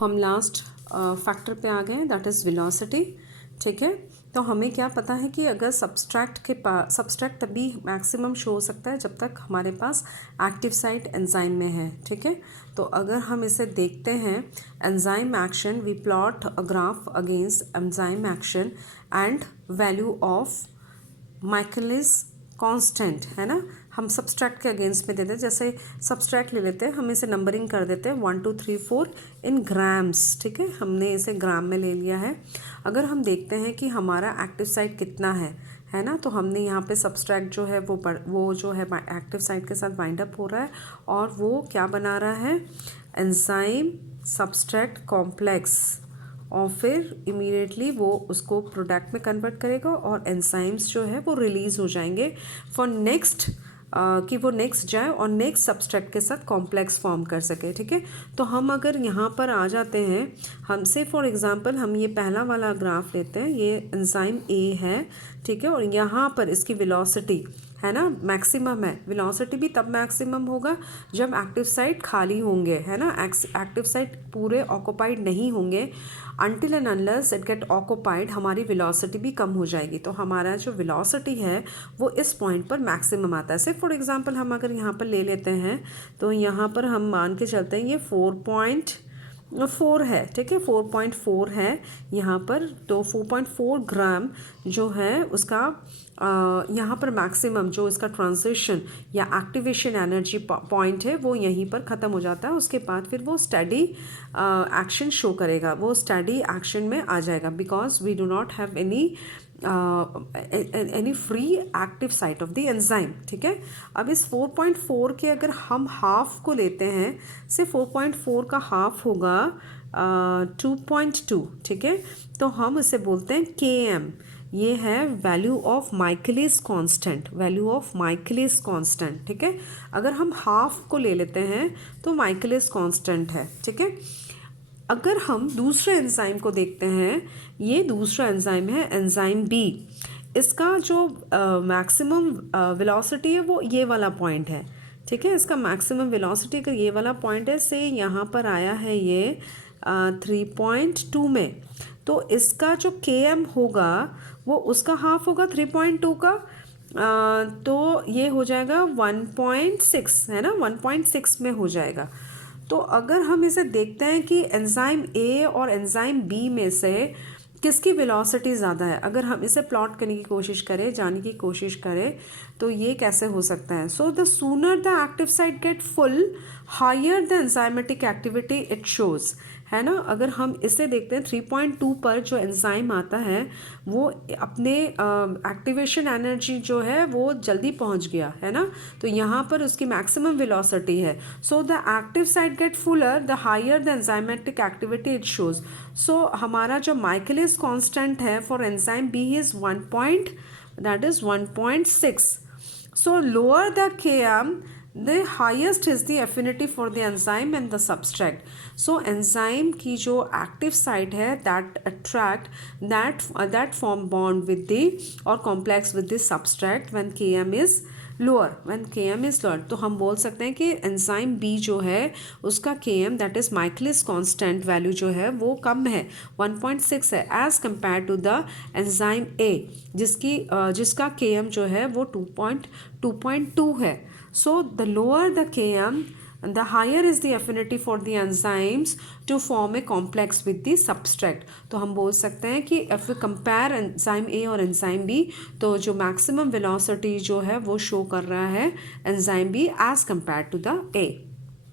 हम last factor पे आ गए हैं, दैट इज़ वेलोसिटी। ठीक है, तो हमें क्या पता है कि अगर सब्सट्रैक्ट तभी मैक्सिमम शो हो सकता है जब तक हमारे पास एक्टिव साइट एंजाइम में है। ठीक है, तो अगर हम इसे देखते हैं enzyme action, we plot a graph against enzyme action and value of Michaelis constant, है ना। हम सब्सट्रैक्ट के अगेंस्ट में देते हैं, जैसे सब्सट्रैक्ट ले लेते हैं, हम इसे नंबरिंग कर देते हैं 1 2 3 4 इन ग्राम्स। ठीक है, हमने इसे ग्राम में ले लिया है। अगर हम देखते हैं कि हमारा एक्टिव साइट कितना है ना, तो हमने यहाँ पे सब्सट्रैक्ट जो है वो जो है एक्टिव साइट के साथ बाइंड अप हो रहा है और वो क्या बना रहा है, एंजाइम सब्सट्रैक्ट कॉम्प्लेक्स, और फिर इमीडिएटली वो उसको प्रोडक्ट में कन्वर्ट करेगा और एंजाइम्स जो है वो रिलीज़ हो जाएंगे फॉर नेक्स्ट कि वो नेक्स्ट जाए और नेक्स्ट सब्सट्रैक्ट के साथ कॉम्प्लेक्स फॉर्म कर सके। ठीक है, तो हम अगर यहाँ पर आ जाते हैं, हमसे फॉर एग्जांपल हम ये पहला वाला ग्राफ लेते हैं, ये एंजाइम ए है। ठीक है, और यहाँ पर इसकी वेलोसिटी है ना मैक्सिमम है। वेलोसिटी भी तब मैक्सिमम होगा जब एक्टिव साइट खाली होंगे, है ना, एक्टिव साइट पूरे ऑक्यूपाइड नहीं होंगे। Until and unless it get occupied हमारी वेलोसिटी भी कम हो जाएगी। तो हमारा जो वेलोसिटी है वो इस पॉइंट पर मैक्सिमम आता है। सिर्फ फॉर एग्जांपल हम अगर यहाँ पर ले लेते हैं, तो यहाँ पर हम मान के चलते हैं ये 4.4 है। ठीक है, 4.4 है यहाँ पर, तो 4.4 ग्राम जो है उसका यहाँ पर मैक्सिमम जो इसका ट्रांजिशन या एक्टिवेशन एनर्जी पॉइंट है वो यहीं पर ख़त्म हो जाता है। उसके बाद फिर वो स्टडी एक्शन शो करेगा, वो स्टडी एक्शन में आ जाएगा, because we do not have any free active site of the enzyme. ठीक है, अब इस 4.4 के अगर हम हाफ को लेते हैं, से 4.4 का हाफ होगा 2.2। ठीक है, तो हम इसे बोलते हैं km। ये है value of Michaelis constant, value of Michaelis constant. ठीक है, अगर हम हाफ को ले लेते हैं तो माइकलिस कांस्टेंट है। ठीक है, अगर हम दूसरे एंजाइम को देखते हैं, ये दूसरा एंजाइम है एंजाइम बी। इसका जो मैक्सिमम वेलोसिटी है वो ये वाला पॉइंट है। ठीक है, इसका मैक्सिमम वेलोसिटी अगर ये वाला पॉइंट है, से यहाँ पर आया है ये 3.2 में, तो इसका जो km होगा वो उसका हाफ होगा 3.2 का, तो ये हो जाएगा 1.6, है ना, 1.6 में हो जाएगा। तो अगर हम इसे देखते हैं कि एंजाइम ए और एंजाइम बी में से किसकी वेलोसिटी ज़्यादा है, अगर हम इसे प्लॉट करने की कोशिश करें, जानने की कोशिश करें, तो ये कैसे हो सकता है। So the sooner the active site get full, higher the enzymatic activity it shows, है ना। अगर हम इसे देखते हैं 3.2 पर जो एंजाइम आता है वो अपने एक्टिवेशन एनर्जी जो है वो जल्दी पहुंच गया, है ना, तो यहाँ पर उसकी मैक्सिमम वेलोसिटी है। So the active site get fuller the higher the enzymatic activity it shows. So हमारा जो माइकलिस कांस्टेंट है for enzyme B is 1.6। So lower the km, the highest is the affinity for the enzyme and the substrate. So enzyme की जो active site है that attract that form bond with the or complex with the substrate when km is lower, तो हम बोल सकते हैं कि enzyme B जो है उसका km that is Michaelis constant value जो है वो कम है, 1.6 है, as compare to the enzyme A जिसका km जो है वो 2.2 है। So the lower the km, the higher is the affinity for the enzymes to form a complex with the substrate. तो हम बोल सकते हैं कि if we compare enzyme A और enzyme B, तो जो maximum velocity जो है वो शो कर रहा है enzyme B as compared to the A.